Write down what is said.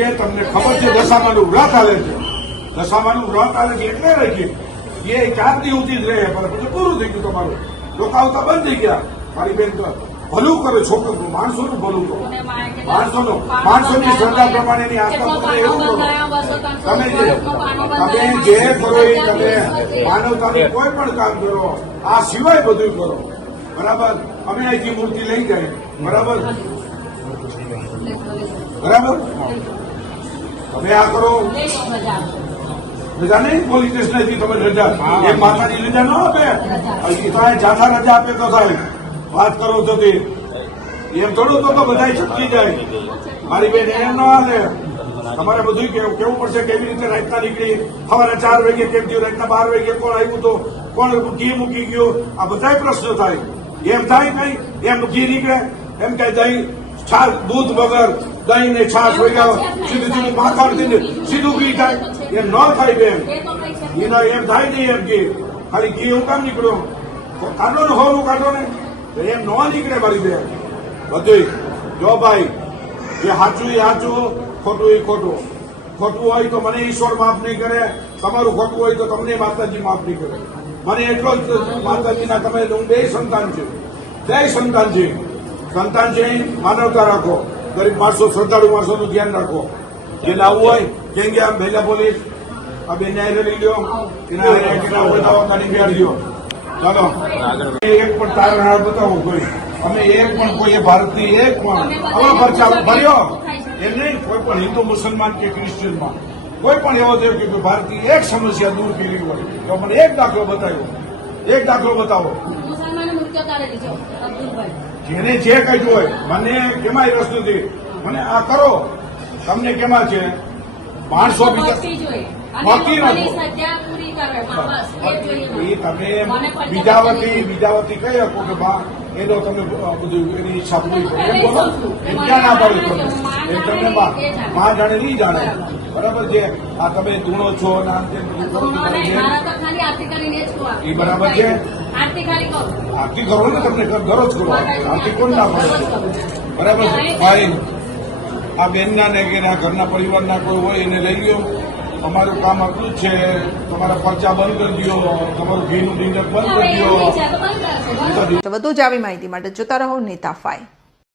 તમને ખબર છે, દશામાનું વ્રત હાલે છે. દશામાનું વ્રત હાલે છે એટલે રાખીએ એ ચારથી ઊંચી જ રહે પણ પછી પૂરું થઈ ગયું તમારું. લોકો આવતા બંધ થઈ ગયા. મારી બેન ભલું કરે, છોકરો માણસોનું ભલું કરો માણસોનું માણસોની શ્રદ્ધા પ્રમાણેની આસ્થા તમે એવું કરો. તમે જે તમે જે કરો એ તમે માનવતાનું કોઈ પણ કામ કરો, આ સિવાય બધું કરો. બરાબર? અમે અહીંથી મૂર્તિ લઈ જાય. બરાબર? બરાબર? તમે આ કરો. રજા નહીં? પોલીસ સ્ટેશનથી તમે રજા. એ માતાની રજા ન આપે? હજી તો અહીં રજા આપે તો થાય વાત કરો તો તે. એમ થોડું તો બધા છટકી જાય. મારી બેન એમ ન હાલે. તમારે બધું કેવું કેવું પડશે? કેવી રીતે રાતના નીકળી? સવારે ચાર વાગે કેમ થયું? રાતના બાર વાગે કોણ આવ્યું તો? કોણ ઘી મૂકી ગયો? આ બધા પ્રશ્નો થાય. એમ થાય કઈ? એમ ઘી નીકળે. એમ કે દહીં છાશ દૂધ વગર દહીં ને છાશ વગર સીધું સીધું માખણ સીધું ઘી થાય. એમ ન થાય બેન એના એમ થાય નહીં એમ ઘી ખાલી ઘી હું કામ નીકળ્યો કાઢો ને હોરું કાઢો ને. એમ ન નીકળે મારી બેન. બધું જો ભાઈ જે સાચું એ સાચું ખોટું એ ખોટું. ખોટું હોય તો મને ઈશ્વર માફ નહીં કરે. તમારું ખોટું હોય તો તમને માતાજી માફ નહીં કરે. મને એટલો જ માતાજીના તમે હું બે સંતાન છે. જય સંતાન છે. સંતાન છે એ માનવતા રાખો. ગરીબ માણસો, શ્રદ્ધાળુ માણસોનું ધ્યાન રાખો. જે આવું હોય, કેમ કે આમ ભેલા પોલીસ. આ બે ન્યાય લઈ લ્યો. એના બતાવો કાઢી બેહાડજો. ચાલો. એક પણ તારણ બતાવો કોઈ. અમે એક પણ કોઈ ભારતની એક પણ. આવા પરચા ભર્યો. એમ નહીં, કોઈ પણ હિન્દુ, મુસલમાન કે ક્રિશ્ચિયનમાં કોઈ પણ એવો થયો કે ભારતની એક સમસ્યા દૂર કરી હોય. તો મને એક દાખલો બતાવ્યો. એક દાખલો બતાવો. મુસલમાન જેને જે કહ્યું હોય મને કેમાંય રસ નથી મને આ કરો તમને કેમાં છે? માણસો બીજા એ તમે બીજા વતી બીજા વતી કહી શકો કે બા એનો તમે બધું એની ઈચ્છા પૂરી કરો. એમ બોલો એમ ક્યાં ના પાડું તમે એમ તમને માં જાણે નહીં જાણે. બરાબર. છે. આ તમે ધૂણો છો ને આમ તેમ બધું કરો એ બરાબર છે? આરતી કરું. ને તમને કરો જ કરો આરતી કોણ ના પડે? બરાબર છે. આ બેનના ને કે એના ઘરના પરિવારના કોઈ હોય એને લઈ લ્યો. અમારું કામ આટલું જ છે. તમારા પરચા બંધ કરી દો તમારું ઘીનું ડિનર બંધ કરી દો વધુ જ આવી માહિતી માટે જોતા રહો નેતા ફાઈવ